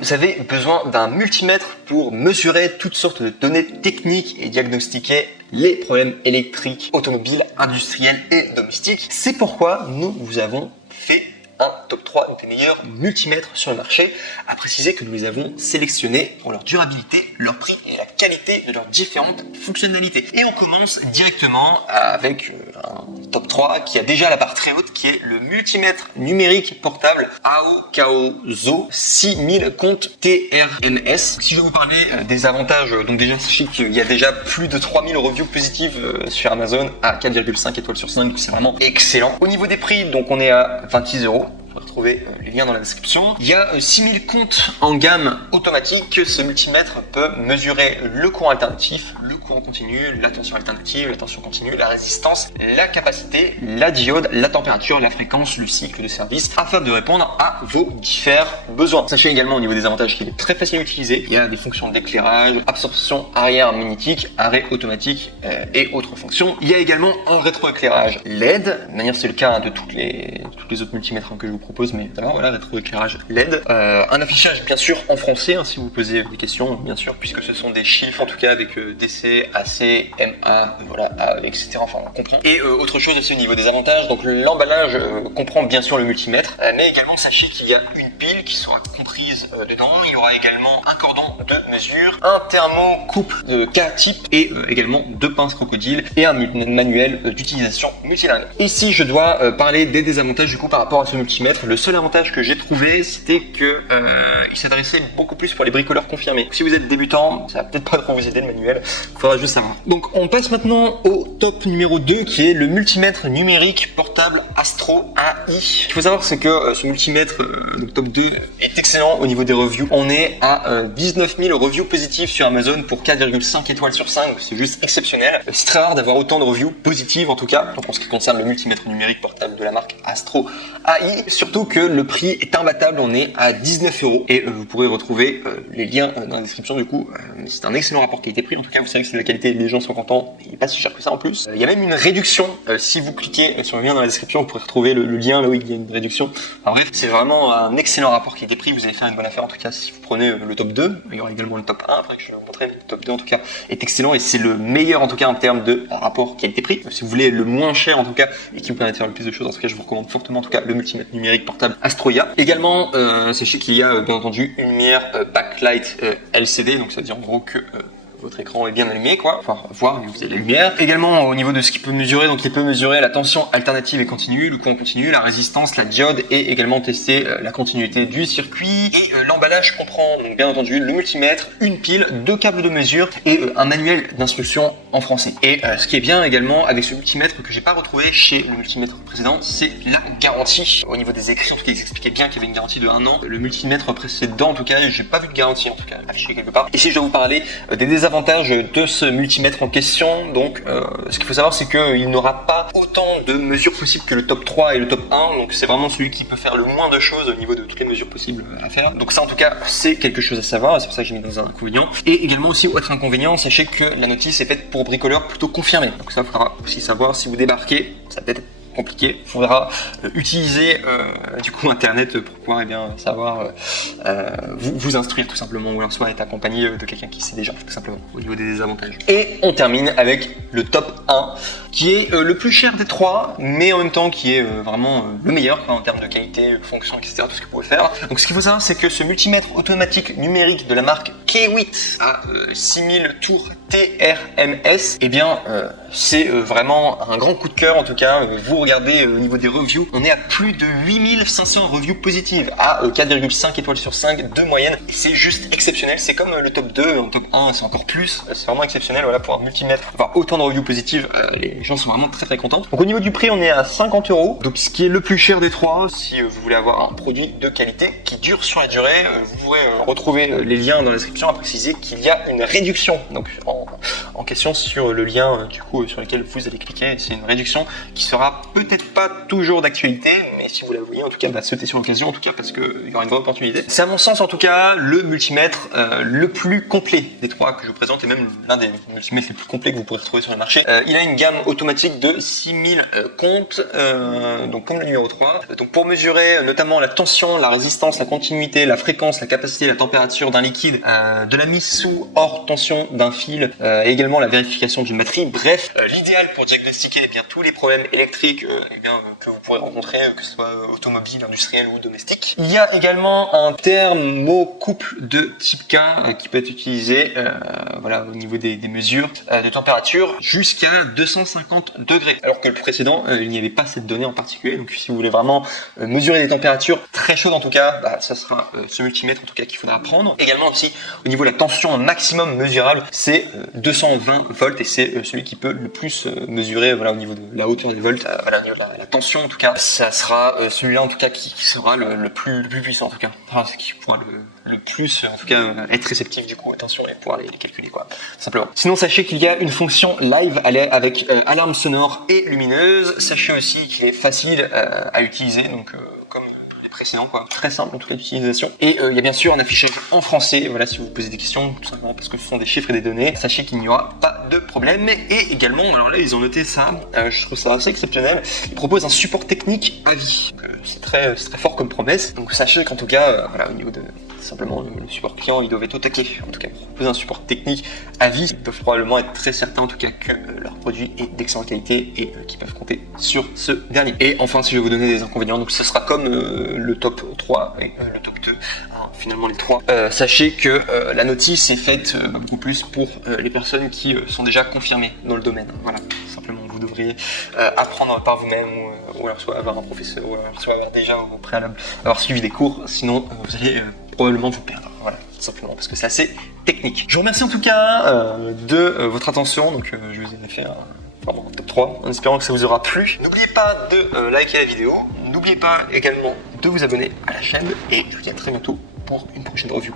Vous avez besoin d'un multimètre pour mesurer toutes sortes de données techniques et diagnostiquer les problèmes électriques, automobiles, industriels et domestiques. C'est pourquoi nous vous avons fait un top 3 des meilleurs multimètres sur le marché, à préciser que nous les avons sélectionnés pour leur durabilité, leur prix et la qualité de leurs différentes fonctionnalités. Et on commence directement avec un top 3 qui a déjà la barre très haute, qui est le multimètre numérique portable Aokaozo 6000 compte TRMS. Si je vais vous parler des avantages, donc déjà sachez qu'il y a déjà plus de 3000 reviews positives sur Amazon à 4,5 étoiles sur 5, c'est vraiment excellent. Au niveau des prix, donc on est à 26 €. Vous pouvez retrouver les liens dans la description. Il y a 6000 comptes en gamme automatique. Ce multimètre peut mesurer le courant alternatif, le courant continu, la tension alternative, la tension continue, la résistance, la capacité, la diode, la température, la fréquence, le cycle de service, afin de répondre à vos différents besoins. Sachez également au niveau des avantages qu'il est très facile à utiliser. Il y a des fonctions d'éclairage, absorption arrière magnétique, arrêt automatique et autres fonctions. Il y a également un rétroéclairage LED. De manière, c'est le cas de toutes les autres multimètres que je vous propose, mais voilà, rétroéclairage LED. Un affichage bien sûr en français, si vous posez des questions, bien sûr, puisque ce sont des chiffres, en tout cas avec DC, AC, MA, voilà, etc. Enfin, on comprend. Et autre chose aussi au niveau des avantages, donc l'emballage comprend bien sûr le multimètre, mais également sachez qu'il y a une pile qui sera comprise dedans. Il y aura également un cordon de mesure, un thermocoupe de K-type et également 2 pinces crocodile et un manuel d'utilisation multilingue. Ici, je dois parler des désavantages du coup par rapport à ce multimètre. Le seul avantage que j'ai trouvé, c'était que il s'adressait beaucoup plus pour les bricoleurs confirmés. Si vous êtes débutant, ça va peut-être pas trop vous aider le manuel, il faudra juste savoir. Donc on passe maintenant au top numéro 2 qui est le multimètre numérique portable Astro AI. Ce qu'il faut savoir, c'est que ce multimètre, donc top 2, est excellent au niveau des reviews. On est à 19 000 reviews positives sur Amazon pour 4,5 étoiles sur 5, c'est juste exceptionnel. C'est très rare d'avoir autant de reviews positives en tout cas, donc en ce qui concerne le multimètre numérique portable de la marque Astro AI. Surtout que le prix est imbattable, on est à 19 € et vous pourrez retrouver les liens dans la description du coup. C'est un excellent rapport qualité-prix, en tout cas vous savez que c'est de la qualité, les gens sont contents, il n'est pas si cher que ça en plus. Il y a même une réduction, si vous cliquez sur le lien dans la description, vous pourrez retrouver le lien là où il y a une réduction. En bref, c'est vraiment un excellent rapport qualité-prix, vous allez faire une bonne affaire en tout cas si vous prenez le top 2, il y aura également le top 1, après que je vais vous montrer, le top 2 en tout cas est excellent et c'est le meilleur en tout cas en termes de rapport qualité-prix. Si vous voulez le moins cher en tout cas et qui vous permet de faire le plus de choses, en tout cas je vous recommande fortement en tout cas le multimètre numérique portable Astro AI. Également, sachez qu'il y a bien entendu une lumière backlight LCD, donc ça veut dire en gros que votre écran est bien allumé, quoi. Enfin, voir, vous avez la lumière. Également, au niveau de ce qu'il peut mesurer, donc il peut mesurer la tension alternative et continue, le courant continu, la résistance, la diode et également tester la continuité du circuit. Et l'emballage comprend, donc bien entendu, le multimètre, une pile, 2 câbles de mesure et un manuel d'instruction en français. Et ce qui est bien également avec ce multimètre que j'ai pas retrouvé chez le multimètre précédent, c'est la garantie. Au niveau des écrits, en tout cas, ils expliquaient bien qu'il y avait une garantie de 1 an. Le multimètre précédent, en tout cas, j'ai pas vu de garantie, en tout cas, affichée quelque part. Ici, je dois vous parler des désavantages de ce multimètre en question. Donc ce qu'il faut savoir, c'est qu'il n'aura pas autant de mesures possibles que le top 3 et le top 1, donc c'est vraiment celui qui peut faire le moins de choses au niveau de toutes les mesures possibles à faire. Donc ça en tout cas c'est quelque chose à savoir, c'est pour ça que j'ai mis dans un inconvénient. Et également aussi autre inconvénient, sachez que la notice est faite pour bricoleurs plutôt confirmés, donc ça il faudra aussi savoir si vous débarquez, ça peut être compliqué, il faudra utiliser du coup internet pour pouvoir savoir vous instruire tout simplement, ou alors soit être accompagné de quelqu'un qui sait déjà tout simplement au niveau des désavantages. Et on termine avec le top 1 qui est le plus cher des 3 mais en même temps qui est vraiment le meilleur en termes de qualité, fonction, etc. tout ce que vous pouvez faire. Donc ce qu'il faut savoir, c'est que ce multimètre automatique numérique de la marque K-Wit à 6000 tours TRMS, et bien c'est vraiment un grand coup de cœur en tout cas. Vous regardez au niveau des reviews, on est à plus de 8500 reviews positives à 4,5 étoiles sur 5 de moyenne. C'est juste exceptionnel, c'est comme le top 2, en top 1 c'est encore plus, c'est vraiment exceptionnel. Voilà, pour un multimètre, avoir autant de reviews positives, les gens sont vraiment très très contents. Donc au niveau du prix, on est à 50 €, donc ce qui est le plus cher des 3. Si vous voulez avoir un produit de qualité qui dure sur la durée, vous pourrez retrouver les liens dans la description, à préciser qu'il y a une réduction donc en question sur le lien du coup sur lequel vous allez cliquer. C'est une réduction qui sera peut-être pas toujours d'actualité, mais si vous la voyez, en tout cas, sautez sur l'occasion, en tout cas, parce qu'il y aura une bonne opportunité. C'est à mon sens, en tout cas, le multimètre le plus complet des trois que je vous présente, et même l'un des multimètres les plus complets que vous pourrez retrouver sur le marché. Il a une gamme automatique de 6000 comptes, donc comme le numéro 3. Donc pour mesurer notamment la tension, la résistance, la continuité, la fréquence, la capacité, la température d'un liquide, de la mise sous hors tension d'un fil, et également la vérification d'une batterie. Bref, l'idéal pour diagnostiquer tous les problèmes électriques que vous pourrez rencontrer, que ce soit automobile, industriel ou domestique. Il y a également un thermocouple de type K qui peut être utilisé voilà, au niveau des mesures de température jusqu'à 250 degrés. Alors que le précédent, il n'y avait pas cette donnée en particulier. Donc si vous voulez vraiment mesurer des températures très chaudes en tout cas, ça sera ce multimètre en tout cas qu'il faudra prendre. Également aussi au niveau de la tension maximum mesurable, c'est 220 volts et c'est celui qui peut le plus mesurer voilà, au niveau de la hauteur des volts, voilà, au niveau de la tension en tout cas. Ça sera celui-là en tout cas qui sera le plus puissant en tout cas. Enfin, qui pourra le plus en tout cas être réceptif du coup, attention, et pouvoir les calculer quoi, simplement. Sinon sachez qu'il y a une fonction live avec alarme sonore et lumineuse. Sachez aussi qu'il est facile à utiliser, donc comme les précédents quoi, très simple en tout cas d'utilisation. Et il y a bien sûr un affichage en français, voilà, si vous vous posez des questions, tout simplement parce que ce sont des chiffres et des données, sachez qu'il n'y aura pas de problème. Et également, alors là ils ont noté ça, je trouve ça assez exceptionnel, ils proposent un support technique à vie. C'est très fort comme promesse, donc sachez qu'en tout cas, voilà, au niveau de simplement le support client, ils doivent être au taquet. En tout cas, pour proposer un support technique à vie, ils peuvent probablement être très certains en tout cas que leur produit est d'excellente qualité et qu'ils peuvent compter sur ce dernier. Et enfin, si je vais vous donner des inconvénients, donc ce sera comme le top 3 et le top 2, hein, finalement les 3. Sachez que la notice est faite beaucoup plus pour les personnes qui sont déjà confirmées dans le domaine. Voilà, simplement vous devriez apprendre par vous-même ou alors soit avoir un professeur ou alors soit avoir déjà au préalable avoir suivi des cours, sinon vous allez probablement vous perdre, voilà, tout simplement parce que c'est assez technique. Je vous remercie en tout cas de votre attention, donc je vous ai fait vraiment un top 3 en espérant que ça vous aura plu. N'oubliez pas de liker la vidéo, n'oubliez pas également de vous abonner à la chaîne et je vous dis à très bientôt pour une prochaine review.